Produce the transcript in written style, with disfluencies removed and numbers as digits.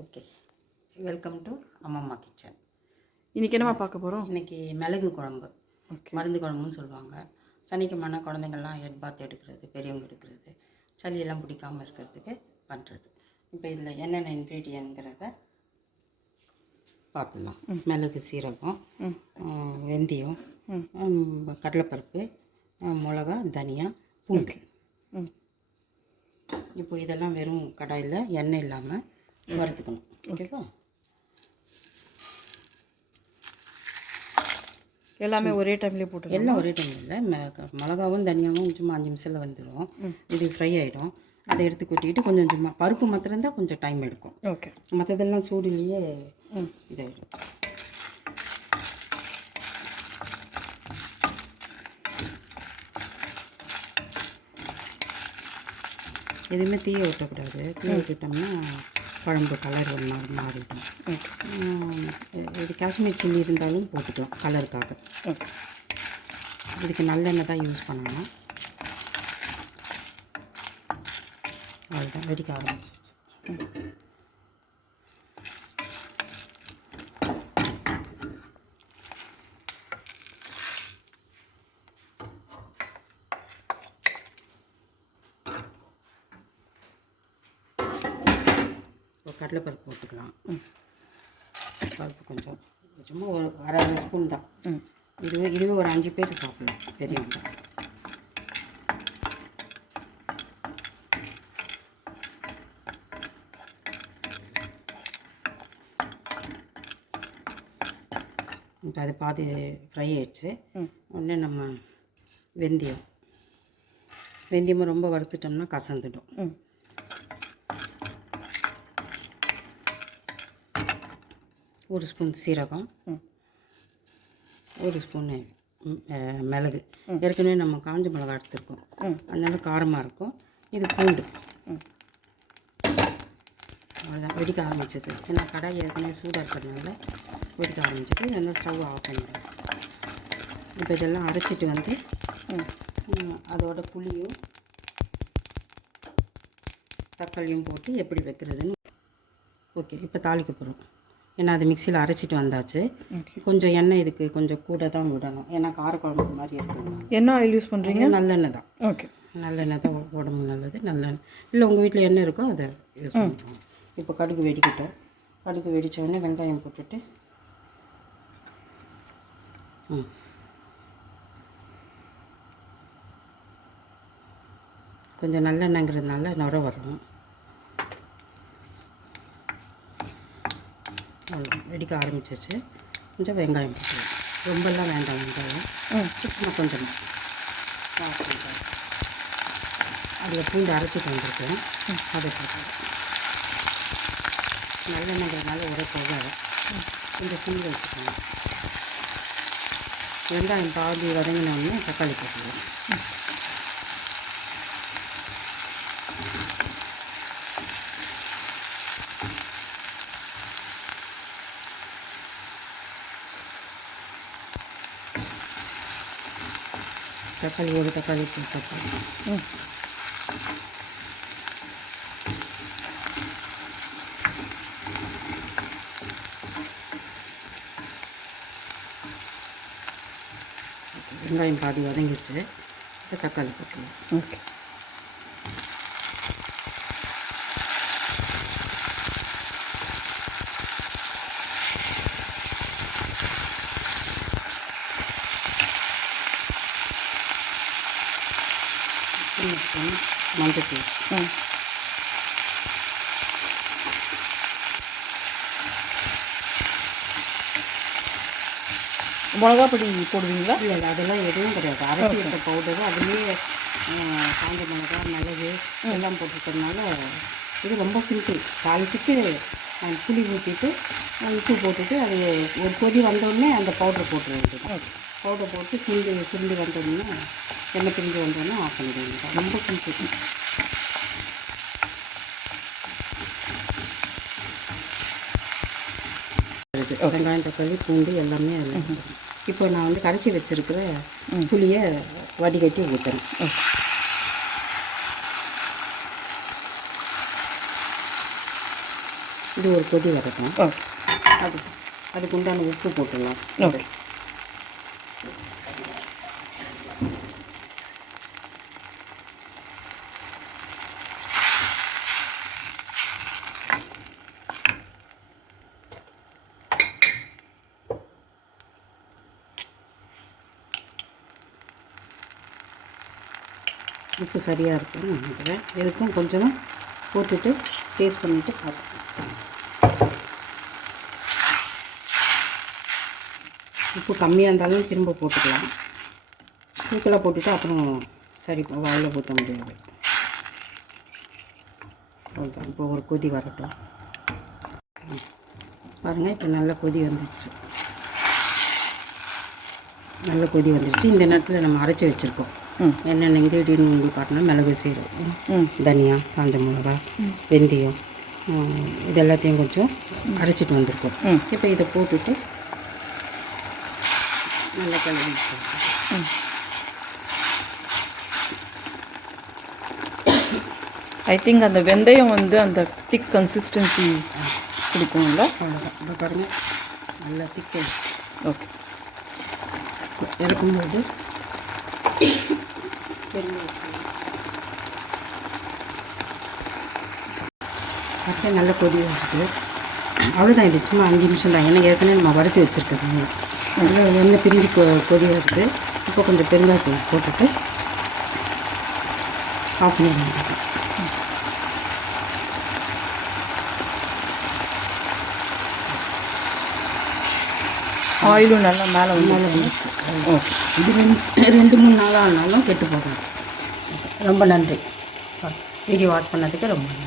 Okay, welcome to அம்மம்மா kitchen. இன்றைக்கி என்னம்மா பார்க்க போகிறோம்? இன்றைக்கி மிளகு குழம்பு, ஓகே. மருந்து குழம்புன்னு சொல்லுவாங்க. சனிக்கிழமைனா குழந்தைங்கள்லாம் ஹெட் பாத் எடுக்கிறது, பெரியவங்க எடுக்கிறது, சளியெல்லாம் பிடிக்காமல் இருக்கிறதுக்கு பண்ணுறது. இப்போ இதில் என்னென்ன இன்க்ரீடியன்ட்ங்கிறத பார்த்துடலாம். மிளகு, சீரகம், வெந்தயம், கடலைப்பருப்பு, மிளகா, தனியா, பூண்டு. இப்போ இதெல்லாம் வெறும் கடாயில் எண்ணெய் இல்லாமல் வறுத்துக்கணும். ஓகேவா? எல்லாமே ஒரே டைம்லேயே போட்டு எல்லாம் ஒரே டைம் இல்லை. மிளகாவும் தனியாவும் சும்மா 5 நிமிஷத்தில் வந்துடும். இது ஃப்ரை ஆகிடும். அதை எடுத்து கொட்டிக்கிட்டு கொஞ்சம் சும்மா பருப்பு மாத்திரம் இருந்தால் கொஞ்சம் டைம் எடுக்கும். ஓகே. மற்றதெல்லாம் சூடுலேயே இதாகிடும். எதுவுமே தீய விட்டக்கூடாது. தீய விட்டுட்டோம்னா குழம்பு கலர் ஒரு மாதிரி மாறிடும். இது காஷ்மீர் சில்லி இருந்தாலும் போட்டுக்கலாம் கலருக்காக. இதுக்கு நல்லெண்ணெய் தான் யூஸ் பண்ணணும். அவ்வளோதான், வெடிக்க ஆரம்பிச்சிச்சு. கடலைப்பருப்பு போட்டுக்கலாம். பருப்பு கொஞ்சம் சும்மா ஒரு அரை ஸ்பூன் தான். இதுவே ஒரு 5 பேர் சாப்பிடலாம், பெரியவங்க. இப்போ அது பாதி ஃப்ரை ஆயிடுச்சு. உடனே நம்ம வெந்தயமும் ரொம்ப வறுத்துட்டோம்னா கசந்துடும். ஒரு ஸ்பூன் சீரகம், ஒரு ஸ்பூனு மிளகு. ஏற்கனவே நம்ம காஞ்ச மிளகா எடுத்துருக்கோம், அதனால காரமாக இருக்கும். இது பூண்டு. அவ்வளோதான், வெடிக்க ஆரம்பிச்சது. ஏன்னா கடாய் ஏற்கனவே சூடாக இருக்கிறதுனால வெடிக்க ஆரம்பிச்சது. அந்த ஸ்டவ் ஆஃப் பண்ணிடுறோம். இப்போ இதெல்லாம் அரைச்சிட்டு வந்து அதோட புளியும் தக்காளியும் போட்டு எப்படி வைக்கிறதுன்னு. ஓகே, இப்போ தாளிக்க போகிறோம். ஏன்னா அது மிக்சியில் அரைச்சிட்டு வந்தாச்சு. கொஞ்சம் எண்ணெய் இதுக்கு கொஞ்சம் கூட தான் விடணும், ஏன்னா காரக்குழம்பு மாதிரி இருக்கணும். என்ன ஆயில் யூஸ் பண்ணுறீங்க? நல்லெண்ணெய் தான். ஓகே, நல்லெண்ணெய் தான் உடம்பு நல்லது. நல்லெண்ணெய் இல்லை, உங்கள் வீட்டில் எண்ணெய் இருக்கோ அதை யூஸ் பண்ணுவோம். இப்போ கடுகு வெடிக்கட்டும். கடுகு வெடித்த உடனே வெங்காயம் போட்டுட்டு கொஞ்சம் நல்லெண்ணெய்ங்கிறதுனால நுர வரும். வெடிக்க ஆரம்பிச்சிச்சு. கொஞ்சம் வெங்காயம் போட்டுக்கலாம். ரொம்பலாம் வேண்டாம் வெங்காயம், சும்மா கொஞ்சமாக. அதில் பூண்டு அரைச்சிட்டு வந்திருக்கேன், அதை போட்டு நல்லெண்ணெய்ங்கிறதுனால ஒரே போகாது. கொஞ்சம் சிம்மில் வச்சுக்கணும். வெங்காயம் பாதி வதங்கினோடனே தக்காளி போட்டுக்கலாம். தக்காளி ஒரு தக்காளி போட்டு வெங்காயம் பாதி வதங்கிச்சு. இப்போ தக்காளி போட்டுக்கலாம். ஓகே. மஞ்சத்தூள், மிளகா பொடி போடுவீங்களா? இல்லை அதெல்லாம் எதுவும் கிடையாது. அரைச்சி விட்ட பவுடரு அதுலேயே காஞ்ச மிளகா, மிளகு எல்லாம் போட்டுக்கிறதுனால இது ரொம்ப சிம்பிள். தாளிச்சிட்டு புளி ஊற்றிட்டு உப்பு போட்டுட்டு அது ஒரு கொதி வந்தோடனே அந்த பவுடர் போட்டுற வேண்டியது. பவுடர் போட்டு சுண்டி வந்தோடனே எண்ணெய் பிரிஞ்சு வந்தோடனே ஆஃப் பண்ணிட வேண்டியது. ரொம்ப சிம்பிள். வெங்காயம், தக்காளி, பூண்டு எல்லாமே அதில். இப்போ நான் வந்து கரைச்சி வச்சுருக்கிற புளியை வடிகட்டி ஊற்றுறேன். இது ஒரு கொதி வரட்டும். ஓகே. அதுக்கு உண்டான உப்பு போட்டுடலாம். ஓகே. உப்பு சரியாக இருக்குன்னு நினைக்கிறேன். எதுக்கும் கொஞ்சமாக போட்டுட்டு டேஸ்ட் பண்ணிவிட்டு பார்த்துக்கலாம். உப்பு கம்மியாக இருந்தாலும் திரும்ப போட்டுக்கலாம். தூக்கலாக போட்டுட்டு அப்புறம் சரி வாயில் ஊற்ற முடியாது. அவ்வளோதான். இப்போ ஒரு கொதி வரட்டும். பாருங்கள், இப்போ நல்ல கொதி வந்துடுச்சு. நல்ல கொதி வந்துடுச்சு. இந்த நேரத்தில் நம்ம அரைச்சி வச்சுருக்கோம். என்னென்ன இன்க்ரீடியன்ட் உங்களுக்கு காட்டினா மிளகு, சீரகம், தனியா, காஞ்ச மிளகா, வெந்தயம், இது எல்லாத்தையும் கொஞ்சம் அரைச்சிட்டு வந்திருக்கோம். இப்போ இதை போட்டுட்டு நல்லா கழுவி ஐ திங்க் அந்த வெந்தயம் வந்து அந்த திக் கன்சிஸ்டன்சி கொடுக்கும்ல. அவ்வளோதான். இப்போ பாருங்கள், நல்லா திக்க. ஓகே. இறக்கும்போது பச்சை நல்ல கொதி வச்சுட்டு அவ்வளோதான். இது சும்மா 5 நிமிஷம் தான். ஏன்னா ஏற்கனவே நம்ம வறுத்து வச்சுருக்கோம். அதில் எண்ணெய் பிரிஞ்சு கொதி வருது. இப்போ கொஞ்சம் பெருங்காயத்தூள் போட்டுட்டு ஆஃப் பண்ணிடுவோம். ஆயிலும் நல்லா மேலே மேலே வந்துச்சு. இது 2-3 நாளாக ஆனாலும் கெட்டு போகாது. ரொம்ப நன்றி. வீடியோ வாட்ச் பண்ணதுக்கு ரொம்ப நன்றி.